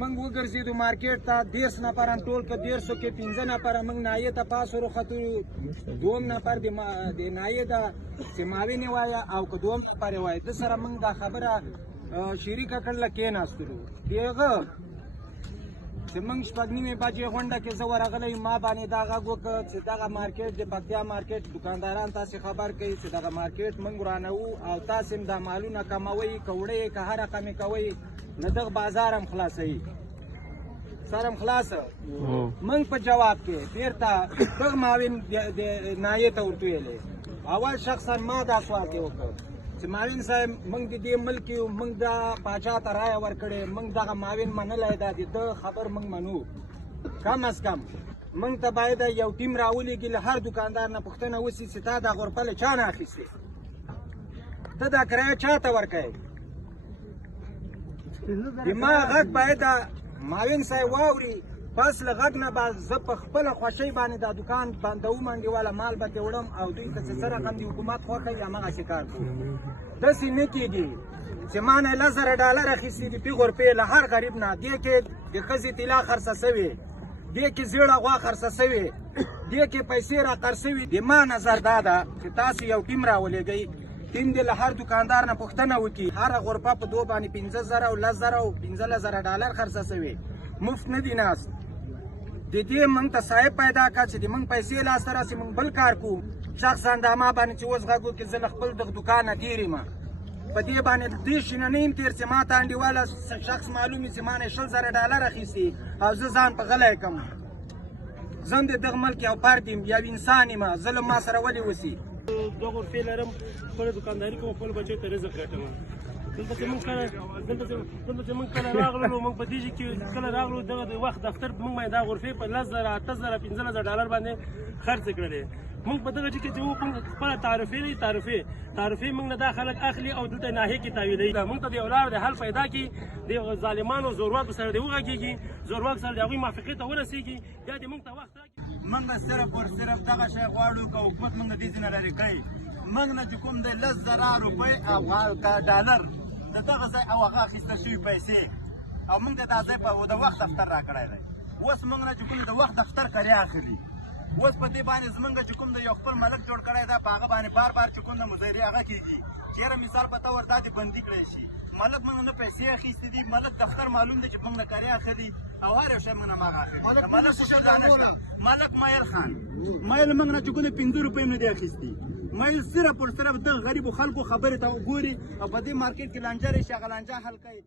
منګ وګرځېدو مارکیټ ته 10 نفران ټول که 150 کې 15 نفره موږ نایې ته پاس ورختو دوم نفر د نایې ده چې معاون وایه او که دوم نفر وایه ده سره موږ دا خبره شریکه کړله کېناستلو دغه چې موږ شپږ نیمې بجې غونډه کې زه ورغلی ما باندې دا غږ وکړ چې دغه مارکیټ د پکتیا مارکیټ دکانداران تاسې خبر کوي چې دغه مارکیټ موږ ورانوو او تاسې هم دا مالونه کموئ که وړئ که هر رقم یې کوئ نه دغه بازار هم خلاصوي سر هم خلاصه موږ په جواب کې بیرته دغه معاون د نایې ته ورته ویلی اول شخصا ما دا سوال کې وکړ چې معاون صاحب موږ د دې ملک یو موږ دا پاچا ته رایه ورکړې موږ دغه معاون منلی دا د ده خبر موږ منو کم از کم موږ ته باید یو ټیم راولېږي له هر دوکاندار نه پوښتنه وشي چې تا دا غرفه له چا نه اخیستې ته دا کرایه چا ته ورکوې د ما غږ باید معاون صاحب واوري پس له غږ نه به زه په خپله خوښۍ باندې دا دوکان بندوم انډیواله مال به ترې وړم او دوی ته چې څه رقم د حکومت خوښه وي همغسې کار کوو داسې نه کېږي چې ما نه $10,000 اخیستي دي پې غرفې له هر غریب نه دې کې د ښځې طلا خرڅه سوې دې کې زیړه غوا خرڅه سوې دې کې پیسې را قرض سوي د ما نظر دا ده چې تاسو یو ټیم راولېږئ ټیم دې له هر دوکاندار نه پوښتنه وکړي هره غرفه په دو باندې 15,000 او 10,000 او $15,000 خرڅه سوې مفت نه دي ناست د دې موږ ته صاحب پیدا کړه چې د موږ پیسې لاسته راسي موږ بل کار کوو شخصا دا ما باندې چې اوس غږ وکړي زه له خپل دغه دوکان نه تېر یم په دې باندې دې شي نه یم تېر چې ما ته انډیواله شخص معلوم وي چې ما نه $10,000 اخیستي او زه ځان په غلی کړم زه هم د دغه ملک یو فرد یم یو انسان یم ظلم ما سره ولې وسي دوه غرفې لرم خپله دوکانداري کوم خپلو بچیو ته رزق ګټم دلته چې موږ کله راغلو موږ په دې کې کله راغلو دغه د وخت دفتر موږ باندې دا غرفې په $10,000 $8,000 $15,000 باندې خرڅ کړلې موږ په دغه کې چې خپله تعرفې موږ نه دا خلک اخلي او دلته ناحیه کې تاویلوي موږ ته د یو لار د حل پیدا کړي د ظالمانو زورواکو سره د وغږېږي زورواک سره د هغوی موافقې ته ورسېږي بیا دې موږ ته وخت راکړي موږ صرف او صرف دغه شی غواړو که حکومت موږ د دې ځای نه لرې کړي موږ نه چې کوم دی $10,000 او ډالر د دغه ځای او هغه اخیستل شوي پیسې او موږ ته دا ځای په د وخت دفتر راکړی دی اوس موږ نه چې کوم د وخت دفتر کریا اخلي اوس په دې باندې زمونږ چې کوم د یو خپل ملک جوړ کړی دا په هغه باندې بار بار چې کوم د مظاهرې هغه کېږي چېرې مثال په طور دا دې بندي کړی شي ملک موږ نه پیسې اخیستې دي ملک دفتر معلوم دی چې موږ نه کریا اخلي او هر یو شی موږ نه ماغه اخلي ملک مایر خان مایل موږ نه چې کوم $15 نه دی اخیستي مایل صرف او صرف د غریبو خلکو خبرې ته وګوري او په دې مارکیټ کې لانجه راشي هغه لانجه حل کوي